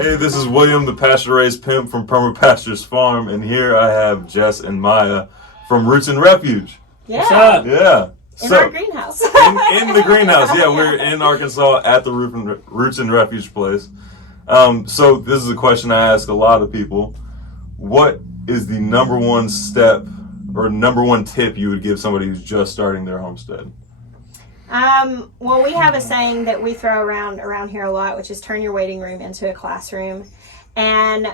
Hey, this is William, the pasture-raised pimp from Perma Pastures Farm, and here I have Jess and Maya from Roots and Refuge. Yeah. What's up? Yeah. In our greenhouse. in the greenhouse. Yeah, we're in Arkansas at the Roots and Refuge place. So this is a question I ask a lot of people. What is the number one step or number one tip you would give somebody who's just starting their homestead? Well, we have a saying that we throw around here a lot, which is turn your waiting room into a classroom. And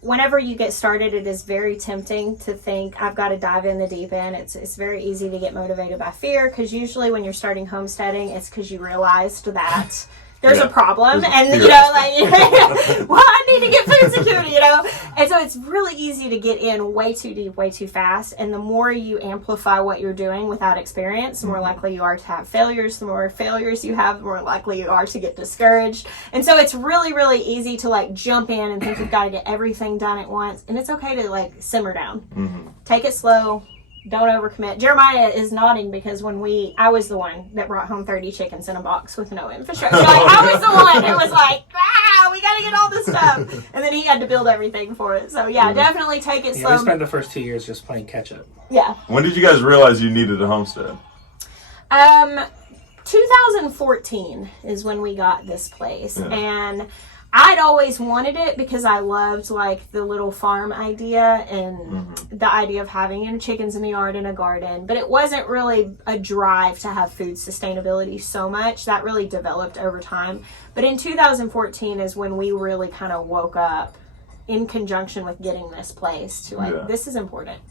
whenever you get started, it is very tempting to think, I've got to dive in the deep end. It's very easy to get motivated by fear, because usually when you're starting homesteading, it's because you realized that there's a problem, and well, I need to get food security, and so it's really easy to get in way too deep, way too fast. And the more you amplify what you're doing without experience, the more likely you are to have failures. The more failures you have, the more likely you are to get discouraged. And so it's really, really easy to jump in and think you've got to get everything done at once. And it's okay to simmer down, take it slow. Don't overcommit. Jeremiah is nodding because I was the one that brought home 30 chickens in a box with no infrastructure. I was the one who was we got to get all this stuff. And then he had to build everything for it. So definitely take it slow. We spent the first 2 years just playing catch up. Yeah. When did you guys realize you needed a homestead? 2014 is when we got this place. Yeah. And I'd always wanted it because I loved the little farm idea and the idea of having chickens in the yard and a garden, but it wasn't really a drive to have food sustainability so much. That really developed over time. But in 2014 is when we really kind of woke up in conjunction with getting this place to this is important.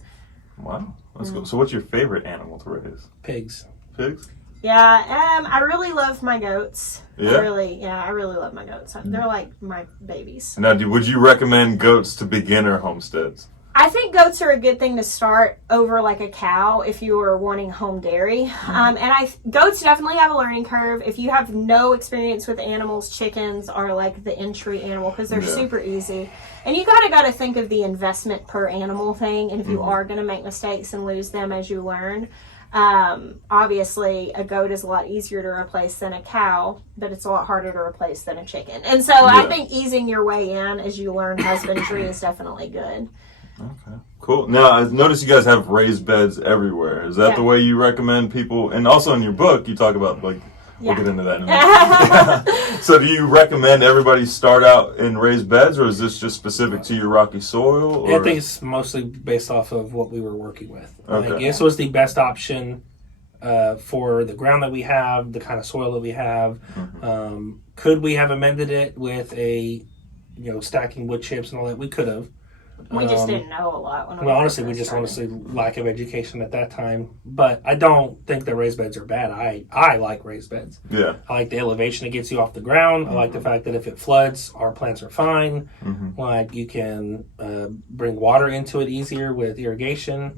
Wow, that's cool. So what's your favorite animal to raise? Pigs. Pigs? Yeah, I really love my goats. Yeah? I really love my goats. They're like my babies. Now, would you recommend goats to beginner homesteads? I think goats are a good thing to start over a cow if you are wanting home dairy. Goats definitely have a learning curve. If you have no experience with animals, chickens are the entry animal because they're super easy. And you got to think of the investment per animal thing. And if you are going to make mistakes and lose them as you learn, obviously a goat is a lot easier to replace than a cow, but it's a lot harder to replace than a chicken. And so I think easing your way in as you learn husbandry is definitely good. Okay, cool. Now, I noticed you guys have raised beds everywhere. Is that the way you recommend people? And also in your book, you talk about, we'll get into that in a minute. So do you recommend everybody start out in raised beds, or is this just specific to your rocky soil? Or? I think it's mostly based off of what we were working with. Okay. This was the best option for the ground that we have, the kind of soil that we have. Could we have amended it with stacking wood chips and all that? We could have. We just didn't know a lot. Honestly, we just honestly lack of education at that time. But I don't think that raised beds are bad. I like raised beds. Yeah. I like the elevation it gets you off the ground. I like the fact that if it floods, our plants are fine. You can bring water into it easier with irrigation.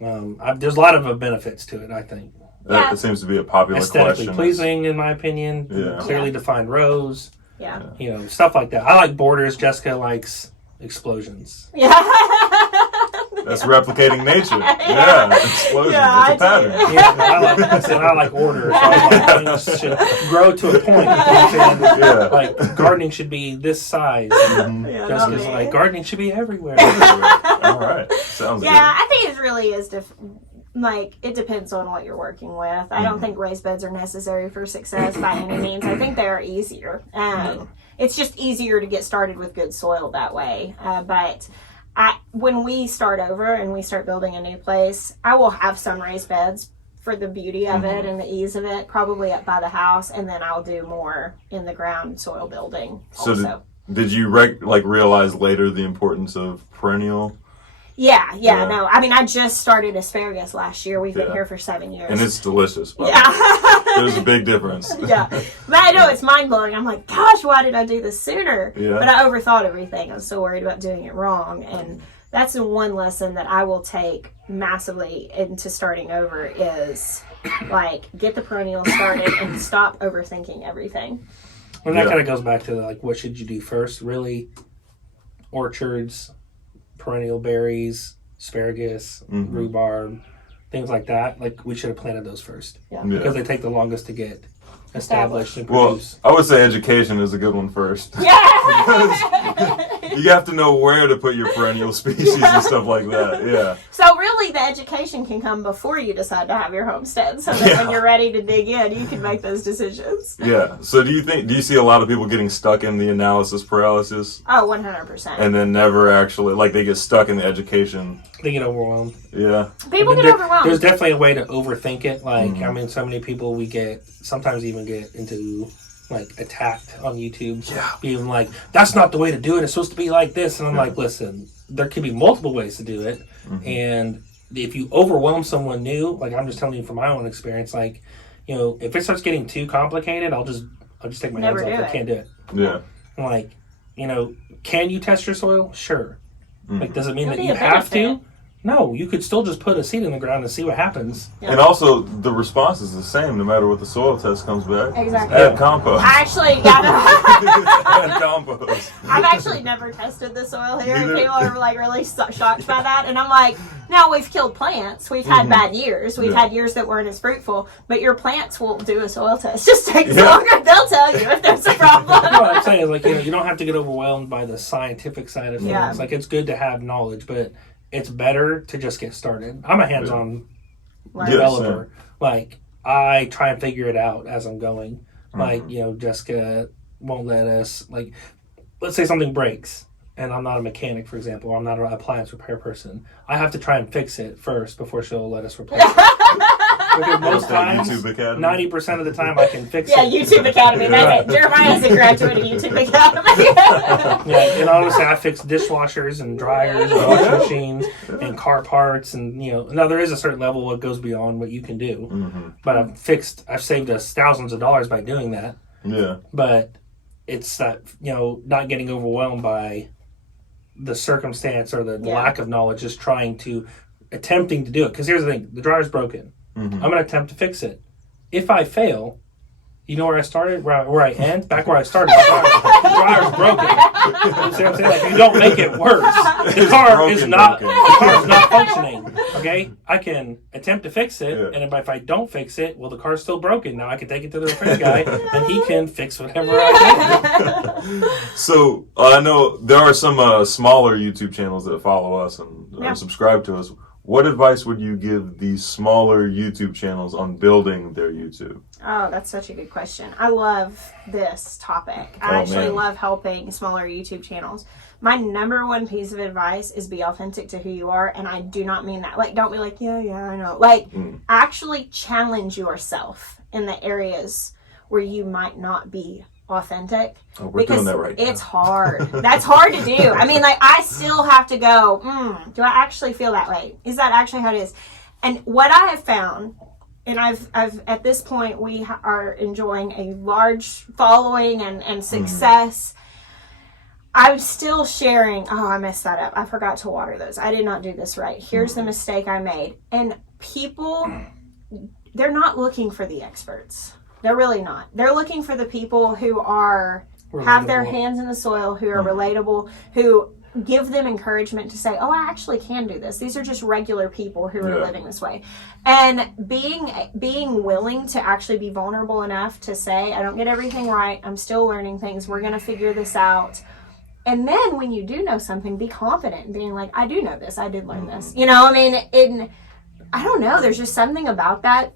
Yeah. There's a lot of benefits to it, I think. That seems to be a popular Aesthetically question. pleasing, in my opinion. Yeah. Clearly defined rows. Yeah. Stuff like that. I like borders. Jessica likes explosions. Yeah. That's replicating nature. Yeah, explosions. Yeah, it's a pattern. I like order. So I like things should grow to a point. Gardening should be this size. Jessica's gardening should be everywhere. All right. Sounds good. Yeah, I think it really is it depends on what you're working with. I don't think raised beds are necessary for success by any means. I think they are easier. It's just easier to get started with good soil that way. But when we start over and we start building a new place, I will have some raised beds for the beauty of it and the ease of it, probably up by the house, and then I'll do more in the ground soil building also. So did you realize later the importance of perennial? Yeah. No, I mean, I just started asparagus last year. We've been here for 7 years. And it's delicious. There's a big difference. Yeah. But I know it's mind-blowing. I'm like, gosh, why did I do this sooner? Yeah. But I overthought everything. I was so worried about doing it wrong. And that's the one lesson that I will take massively into starting over is, get the perennial started and stop overthinking everything. Well, that kind of goes back to, what should you do first? Really, orchards, perennial berries, asparagus, rhubarb, things like that. We should have planted those first. Yeah. Because they take the longest to get established and Well, produce. I would say education is a good one first. Yeah. You have to know where to put your perennial species and stuff like that. Yeah. So really, the education can come before you decide to have your homestead, so that when you're ready to dig in, you can make those decisions. Yeah. So do you see a lot of people getting stuck in the analysis paralysis? Oh, 100%. And then never actually, like, they get stuck in the education. They get overwhelmed. Yeah. People get overwhelmed. There's definitely a way to overthink it. Like, I mean, so many people sometimes even get into, like, attacked on YouTube. Yeah. Being like, that's not the way to do it. It's supposed to be like this. And I'm like, listen, there could be multiple ways to do it. And if you overwhelm someone new, like I'm just telling you from my own experience, like, you know, if it starts getting too complicated, I'll just take my hands off. I can't do it. Yeah. I'm like, you know, can you test your soil? Sure. Like, does it mean that you have to? No, you could still just put a seed in the ground and see what happens. Yeah. And also, the response is the same no matter what the soil test comes back. Exactly. Add compost. I actually Add compost. I've actually never tested the soil here, and Neither. people are like really shocked by that. And I'm like, no, we've killed plants. We've had bad years. We've had years that weren't as fruitful, but your plants will do a soil test. Just takes longer. They'll tell you if there's a problem. No, what I'm saying is, like, you know, you don't have to get overwhelmed by the scientific side of things. Yeah. Like, it's good to have knowledge, but it's better to just get started. I'm a hands-on developer. Like, I try and figure it out as I'm going. Like, you know, Jessica won't let us, like, let's say something breaks, and I'm not a mechanic, for example, or I'm not an appliance repair person. I have to try and fix it first before she'll let us replace it. Because most times, 90% of the time, I can fix it. Yeah, YouTube Academy. That's it. Jeremiah's a graduate of YouTube Academy. Yeah, and honestly, I fix dishwashers and dryers and washing machines and car parts, and, you know, now there is a certain level that goes beyond what you can do. But I've saved us thousands of dollars by doing that. Yeah. But it's that, you know, not getting overwhelmed by the circumstance or the lack of knowledge, just attempting to do it. Because here's the thing, the dryer's broken. I'm going to attempt to fix it. If I fail, you know where I started? Where I end? Back where I started. The dryer's broken. You see what I'm saying? Like, you don't make it worse. The car is not functioning. Okay? I can attempt to fix it, and if I don't fix it, well, the car's still broken. Now I can take it to the Refuge guy, and he can fix whatever I do. So, I know there are some smaller YouTube channels that follow us and subscribe to us. What advice would you give these smaller YouTube channels on building their YouTube? Oh, that's such a good question. I love this topic. I actually love helping smaller YouTube channels. My number one piece of advice is be authentic to who you are, and I do not mean that. Like, don't be like, yeah, I know. Like, actually challenge yourself in the areas where you might not be authentic. Oh, we're doing that right now. It's hard. That's hard to do. I mean, like, I still have to go, do I actually feel that way? Is that actually how it is? And what I have found, and I've at this point, we are enjoying a large following and success. I'm still sharing, I messed that up. I forgot to water those. I did not do this right. Here's the mistake I made. And people, they're not looking for the experts. They're really not. They're looking for the people who have their hands in the soil, who are relatable, who give them encouragement to say, oh, I actually can do this. These are just regular people who are living this way. And being willing to actually be vulnerable enough to say, I don't get everything right. I'm still learning things. We're going to figure this out. And then when you do know something, be confident in being like, I do know this. I did learn this. You know, I mean, I don't know. There's just something about that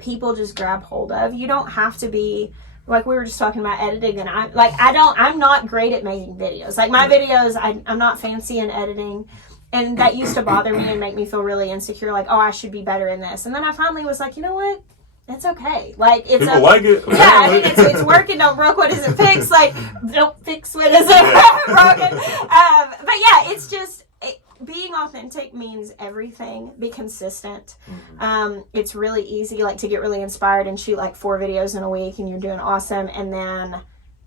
people just grab hold of. You don't have to be, like we were just talking about editing, and I'm not great at making videos. Like, my videos, I'm not fancy in editing, and that used to bother me and make me feel really insecure, like, oh, I should be better in this. And then I finally was like, you know what? It's okay. Like, it's people like it. Yeah, I mean, it's working. Don't broke what isn't fixed. Like, don't fix what isn't broken. But yeah, it's just, being authentic means everything. Be consistent. It's really easy, like, to get really inspired and shoot like 4 videos in a week, and you're doing awesome. And then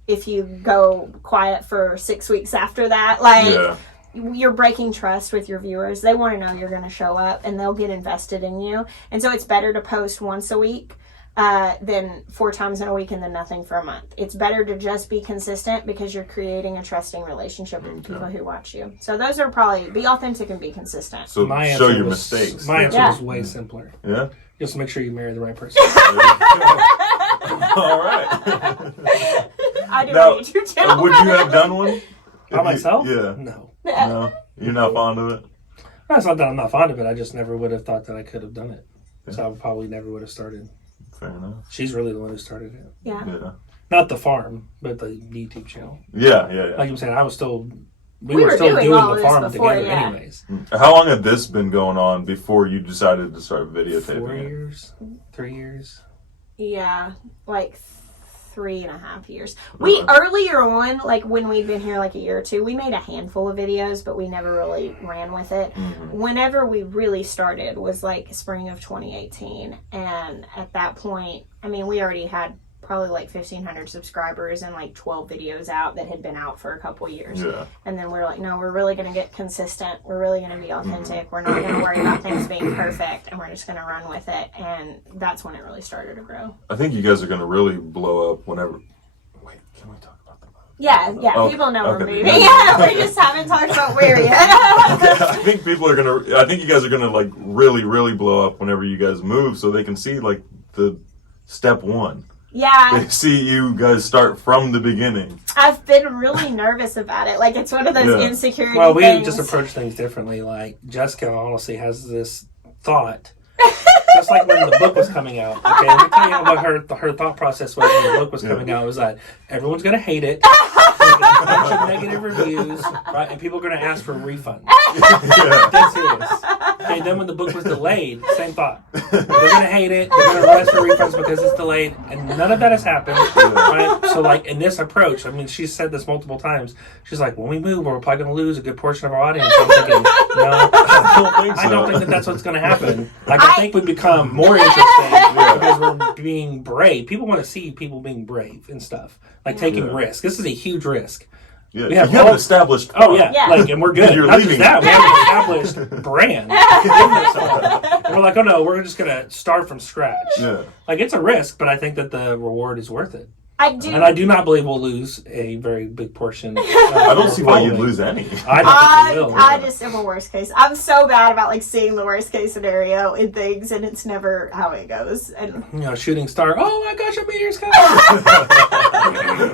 if you go quiet for 6 weeks after that, like, you're breaking trust with your viewers. They want to know you're going to show up, and they'll get invested in you. And so it's better to post once a week than 4 times in a week and then nothing for a month. It's better to just be consistent, because you're creating a trusting relationship with the people who watch you. So those are probably, be authentic and be consistent. So show your mistakes. My answer was way simpler. Yeah? Just make sure you marry the right person. All right. I do Now, a YouTube channel. would you have done one? By myself? Yeah. No. No? You're not fond of it? No, it's not that I'm not fond of it. I just never would have thought that I could have done it. Yeah. So I probably never would have started. Fair enough. She's really the one who started it. Yeah. Not the farm, but the YouTube channel. Yeah. Like I'm saying, I was still... We were still doing the farm before, together anyways. How long had this been going on before you decided to start videotaping 4 years? 3 years? Yeah, like 3.5 years. We earlier on, like when we'd been here like a year or two, we made a handful of videos, but we never really ran with it. Whenever we really started was like spring of 2018. And at that point, I mean, we already had probably like 1,500 subscribers and like 12 videos out that had been out for a couple years. Yeah. And then we're like, no, we're really going to get consistent. We're really going to be authentic. We're not going to worry about things being perfect, and we're just going to run with it. And that's when it really started to grow. I think you guys are going to really blow up whenever... Wait, can we talk about that? Yeah, Oh, people know okay. we're moving. Yeah, we just haven't talked about where yet. I think people are going to... I think you guys are going to like really, really blow up whenever you guys move, so they can see like the step one. Yeah. They see you guys start from the beginning. I've been really nervous about it. Like, it's one of those insecurity Well, we things. just approach things differently. Like, Jessica honestly has this thought. Just like when the book was coming out. Okay, let me tell you what her thought process was when the book was coming out. It was that everyone's going to hate it. There's going to be a bunch of negative reviews, right? And people are going to ask for refunds. That's serious. Okay, then when the book was delayed, same thought. They're going to hate it. They're going to ask for refunds because it's delayed. And none of that has happened. Right? So, like, in this approach, I mean, she's said this multiple times. She's like, when we move, we're probably going to lose a good portion of our audience. I'm thinking, no, I don't think that that's what's going to happen. Like, I think we become more interesting because we're being brave. People want to see people being brave and stuff. Like, taking risks. This is a huge risk. Yeah, we have an established farm. Oh, yeah. Like, and we're good. You're Not leaving. just that, we have an established brand. And we're like, oh, no, we're just going to start from scratch. Yeah. Like, it's a risk, but I think that the reward is worth it. I do. And I do not believe we'll lose a very big portion. I don't see why you'd lose any. I don't think we will. I just am a worst case. I'm so bad about like seeing the worst case scenario in things, and it's never how it goes. And you know, shooting star. Oh my gosh, a meteor's coming!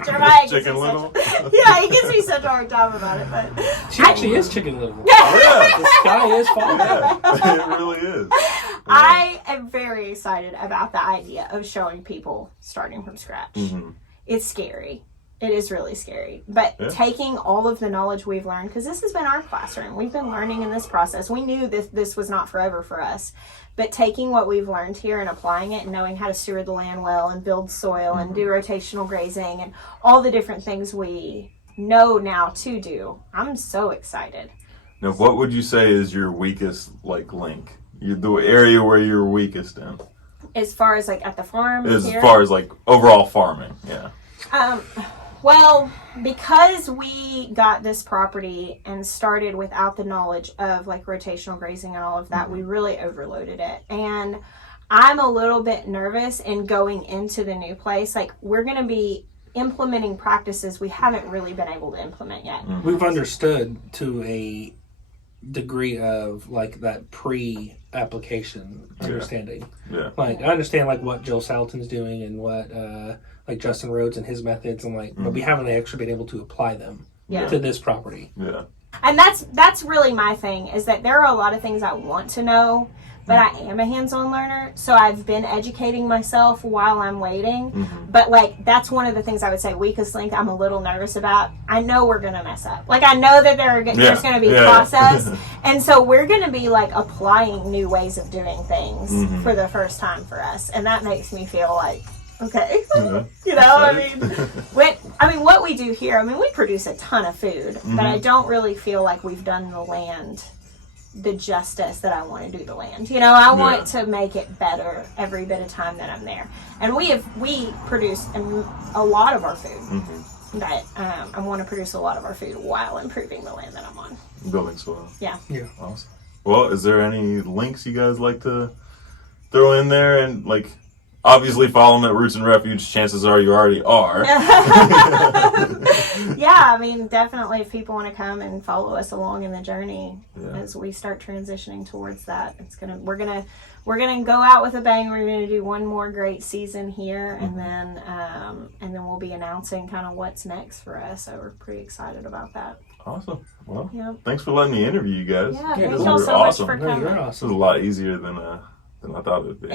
Jeremiah Chicken Little. Yeah, he gives me such a hard time about it, but she actually is Chicken Little. Yeah. The sky is falling. Yeah, it really is. I am very excited about the idea of showing people starting from scratch. Mm-hmm. It's scary. It is really scary. But taking all of the knowledge we've learned, because this has been our classroom. We've been learning in this process. We knew this was not forever for us. But taking what we've learned here and applying it and knowing how to steward the land well and build soil and do rotational grazing and all the different things we know now to do, I'm so excited. Now, what would you say is your weakest link? The area where you're weakest in? As far as like at the farm? As far as like overall farming, yeah. Well, because we got this property and started without the knowledge of like rotational grazing and all of that, we really overloaded it. And I'm a little bit nervous in going into the new place. Like, we're going to be implementing practices we haven't really been able to implement yet. We've understood to a degree of like that pre-application understanding. Yeah. Like, I understand like what Joe Salatin's doing and what like Justin Rhodes and his methods, and like, but we haven't actually been able to apply them to this property. Yeah. And that's really my thing, is that there are a lot of things I want to know, but I am a hands-on learner, so I've been educating myself while I'm waiting. But like, that's one of the things I would say weakest link I'm a little nervous about. I know we're gonna mess up. Like, I know that there's gonna be process, and so we're gonna be like applying new ways of doing things for the first time for us, and that makes me feel like, okay, you know, I mean, what we do here, I mean, we produce a ton of food, but I don't really feel like we've done the land the justice that I want to do the land. You know, I want to make it better every bit of time that I'm there. And we produce a lot of our food, but I want to produce a lot of our food while improving the land that I'm on. Building soil. Yeah. Yeah. Awesome. Well, is there any links you guys like to throw in there? And like, obviously follow them at Roots and Refuge. Chances are you already are. Yeah, I mean, definitely if people want to come and follow us along in the journey as we start transitioning towards that, we're gonna go out with a bang. We're gonna do one more great season here, and then we'll be announcing kind of what's next for us. So we're pretty excited about that. Awesome. Well, thanks for letting me interview you guys. Yeah, thank you all so much for coming. You're This awesome. was a lot easier than I thought it would be.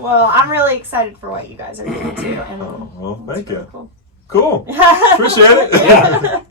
Well, I'm really excited for what you guys are doing too. And Well, thank you. cool. Cool. Appreciate it. Yeah.